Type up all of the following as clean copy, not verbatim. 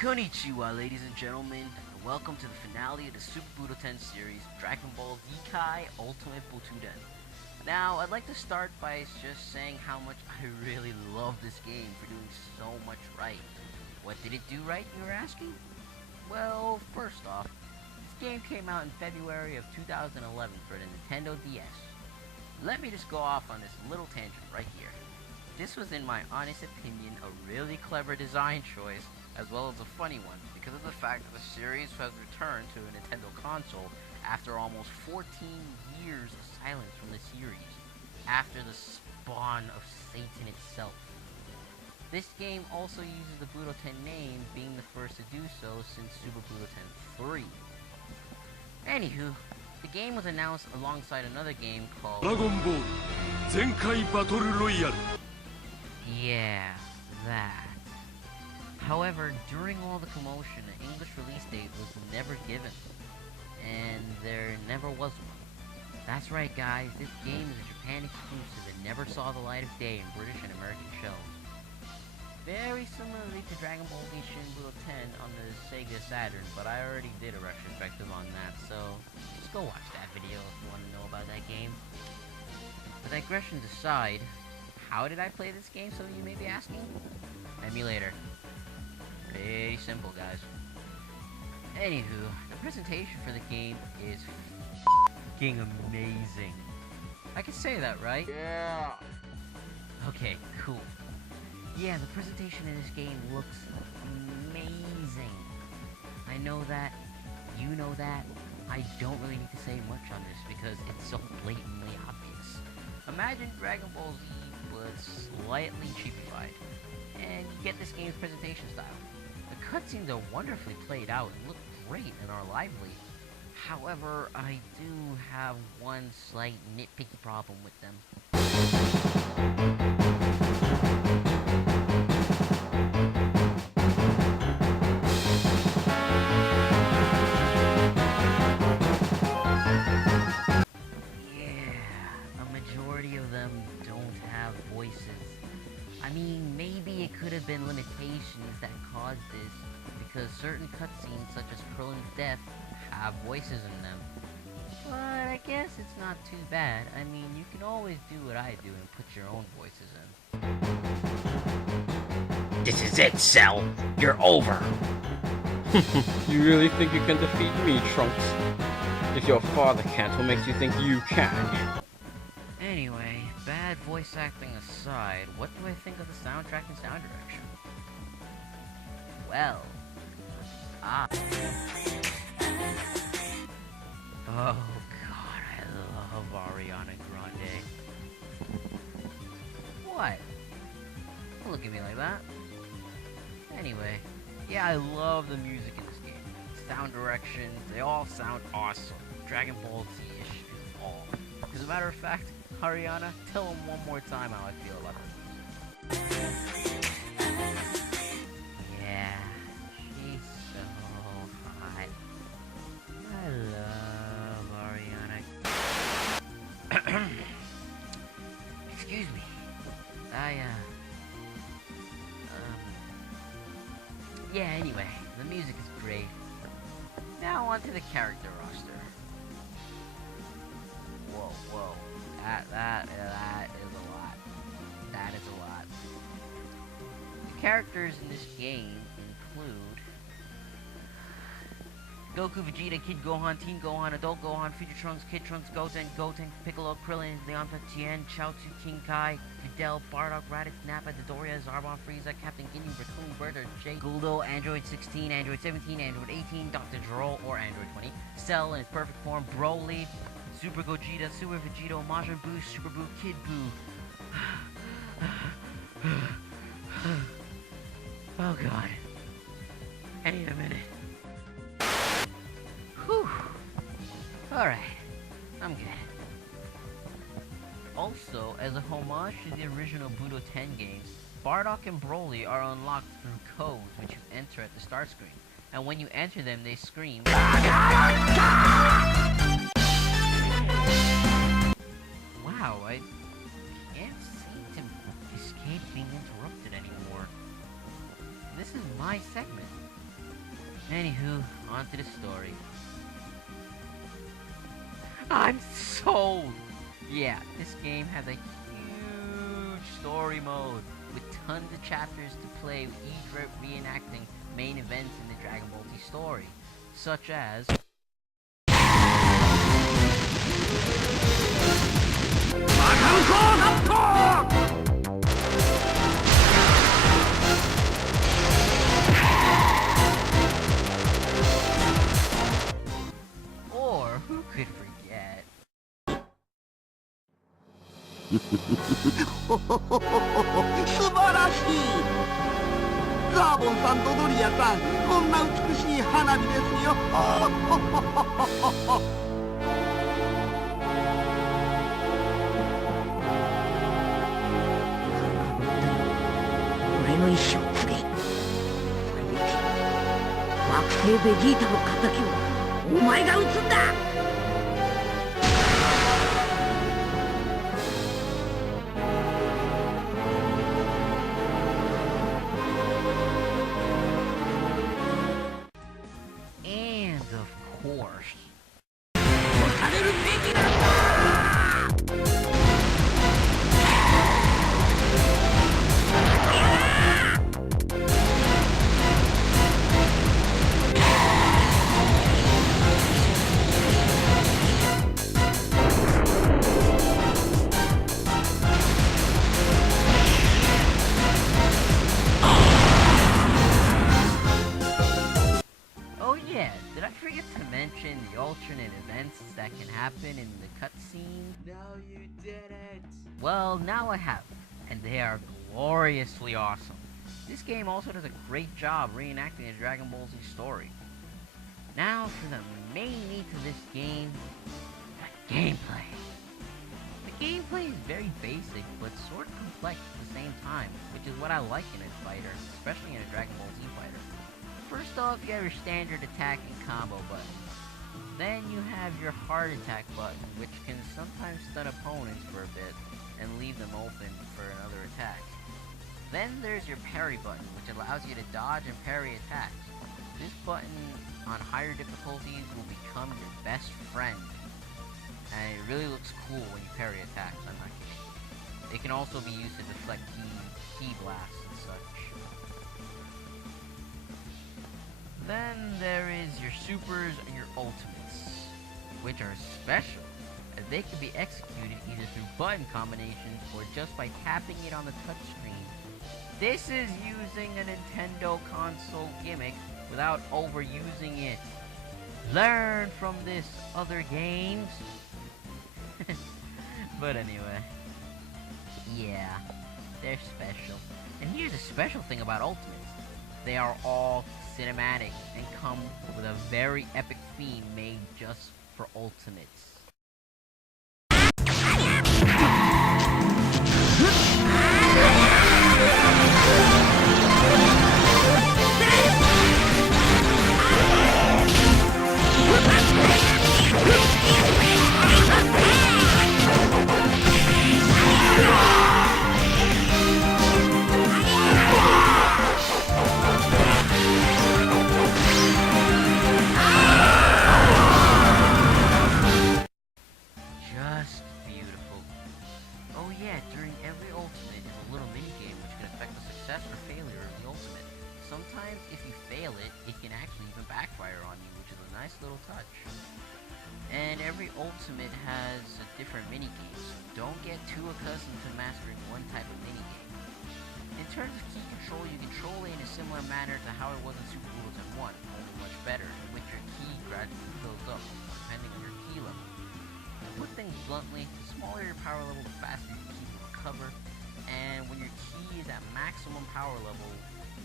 Konnichiwa, ladies and gentlemen, and welcome to the finale of the Super Butoden Series, Dragon Ball Z Ultimate Butoden. Now, I'd like to start by just saying how much I really love this game for doing so much right. What did it do right, you were asking? Well, first off, this game came out in February of 2011 for the Nintendo DS. Let me just go off on this little tangent right here. This was, in my honest opinion, a really clever design choice, as well as a funny one, because of the fact that the series has returned to a Nintendo console after almost 14 years of silence from the series, after the spawn of Satan itself. This game also uses the Butoden name, being the first to do so since Super Butoden 3. Anywho, the game was announced alongside another game called Dragon Ball Zenkai Battle Royale. Yeah, that. However, during all the commotion, an English release date was never given, and there never was one. That's right, guys, this game is a Japan exclusive and never saw the light of day in British and American shelves. Very similarly to Dragon Ball Z Shin Butoden on the Sega Saturn, but I already did a retrospective on that, so just go watch that video if you want to know about that game. But digressions aside, how did I play this game, so you may be asking? Emulator. Pretty simple, guys. Anywho, the presentation for the game is f***ing amazing. I can say that, right? Yeah. Okay, cool. Yeah, the presentation in this game looks amazing. I know that, you know that. I don't really need to say much on this because it's so blatantly obvious. Imagine Dragon Ball Z was slightly cheapified, and you get this game's presentation style. The cutscenes are wonderfully played out and look great and are lively. However, I do have one slight nitpicky problem with them. I mean, maybe it could have been limitations that caused this, because certain cutscenes, such as Krillin's death, have voices in them. But I guess it's not too bad. I mean, you can always do what I do and put your own voices in. This is it, Cell. You're over. You really think you can defeat me, Trunks? If your father can't, what makes you think you can? Anyway, bad voice acting aside, what do I think of the soundtrack and sound direction? Well, oh god, I love Ariana Grande. What? Don't look at me like that. Anyway, yeah, I love the music in this game. Sound direction, they all sound awesome. Dragon Ball Z-ish is all. As a matter of fact, Ariana, tell him one more time how I feel about her. Yeah, she's so hot. I love Ariana. Excuse me. Yeah, anyway, the music is great. Now on to the character roster. Whoa. That is a lot. That is a lot. The characters in this game include Goku, Vegeta, Kid Gohan, Teen Gohan, Adult Gohan, Future Trunks, Kid Trunks, Goten, Piccolo, Krillin, Leonpa, Tien, Chaozu, King Kai, Videl, Bardock, Raditz, Nappa, Dodoria, Zarbon, Frieza, Captain Ginyu, Raccoon, Birder, Jay, Guldo, Android 16, Android 17, Android 18, Dr. Droll, or Android 20, Cell in its perfect form, Broly, Super Gogeta, Super Vegito, Majin Buu, Super Buu, Kid Buu. Oh god. I need a minute. Whew. Alright. I'm good. Also, as a homage to the original Butoden games, Bardock and Broly are unlocked through codes which you enter at the start screen. And when you enter them, they scream. Wow, I can't seem to escape being interrupted anymore. This is my segment. Anywho, on to the story. I'm sold! Yeah, this game has a huge story mode with tons of chapters to play, with each reenacting main events in the Dragon Ball Z story, such as or who could forget? 素晴らしいザーボンさんとドリアさんこんな美しい花火ですよ俺の意志を継げ惑星ベジータの敵をお前が撃つんだ And of course, されるべきなんだ oh yeah, did I forget to mention the alternate events that can happen in the cutscene? No, you didn't. Well, now I have, and they are gloriously awesome. This game also does a great job reenacting the Dragon Ball Z story. Now for the main need to this game, the gameplay. The gameplay is very basic, but sort of complex at the same time, which is what I like in a fighter, especially in a Dragon Ball Z fighter. First off, you have your standard attack and combo buttons. Then you have your hard attack button, which can sometimes stun opponents for a bit and leave them open for another attack. Then there's your parry button, which allows you to dodge and parry attacks. This button on higher difficulties will become your best friend. And it really looks cool when you parry attacks, I'm not kidding. It can also be used to deflect key blasts and such. Then there is your supers and your ultimates, which are special, as they can be executed either through button combinations or just by tapping it on the touchscreen. This is using a Nintendo console gimmick without overusing it. Learn from this, other games. But anyway, yeah, they're special. And here's a special thing about Ultimates. They are all cinematic and come with a very epic theme made just for Ultimates. Just beautiful. Oh yeah, during every ultimate is a little minigame which can affect the success or failure of the ultimate. Sometimes if you fail it, it can actually even backfire on you, which is a nice little touch. And every ultimate has a different minigame, so don't get too accustomed to mastering one type of minigame. In terms of key control, you control it in a similar manner to how it was in Super Butoden 1, only much better, in which your key gradually fills up, depending on your key level. To put things bluntly, the smaller your power level, the faster your key will recover, and when your key is at maximum power level,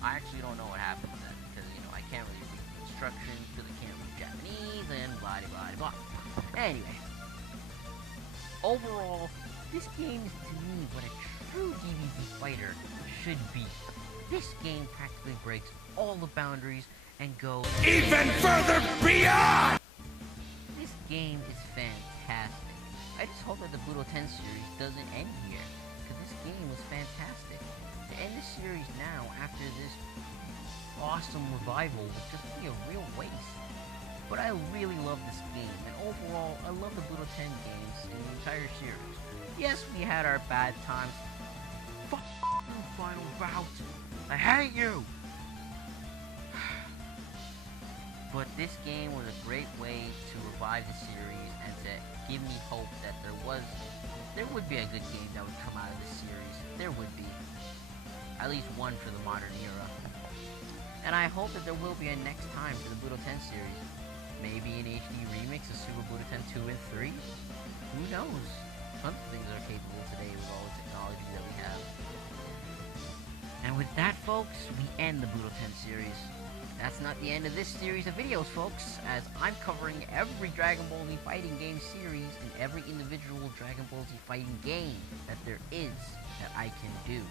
I actually don't know what happens then, because, you know, I can't really read the instructions, because I can't read Japanese, and blah blah blah. Anyway, overall, this game is to me what a true DBZ fighter should be. This game practically breaks all the boundaries and goes Even further beyond! This game is fantastic. I just hope that the Butoden series doesn't end here, because this game was fantastic. To end the series now, after this awesome revival would just be a real waste. But I really love this game, and overall, I love the Butoden games in the entire series. Yes, we had our bad times. Fuck you, Final Bout! I hate you! But this game was a great way to revive the series and to give me hope that there would be a good game that would come out of this series. There would be. At least one for the modern era. And I hope that there will be a next time for the Butoden series. Maybe an HD remix of Super Butoden 2 and 3? Who knows? Some things are capable today with all the technology that we have. And with that, folks, we end the Butoden series. That's not the end of this series of videos, folks, as I'm covering every Dragon Ball Z fighting game series and every individual Dragon Ball Z fighting game that there is that I can do.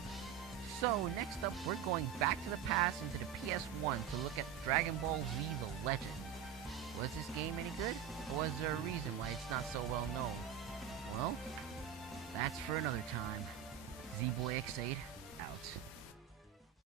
So, next up, we're going back to the past into the PS1 to look at Dragon Ball Z The Legend. Was this game any good? Or was there a reason why it's not so well known? Well, that's for another time. Z-Boy X8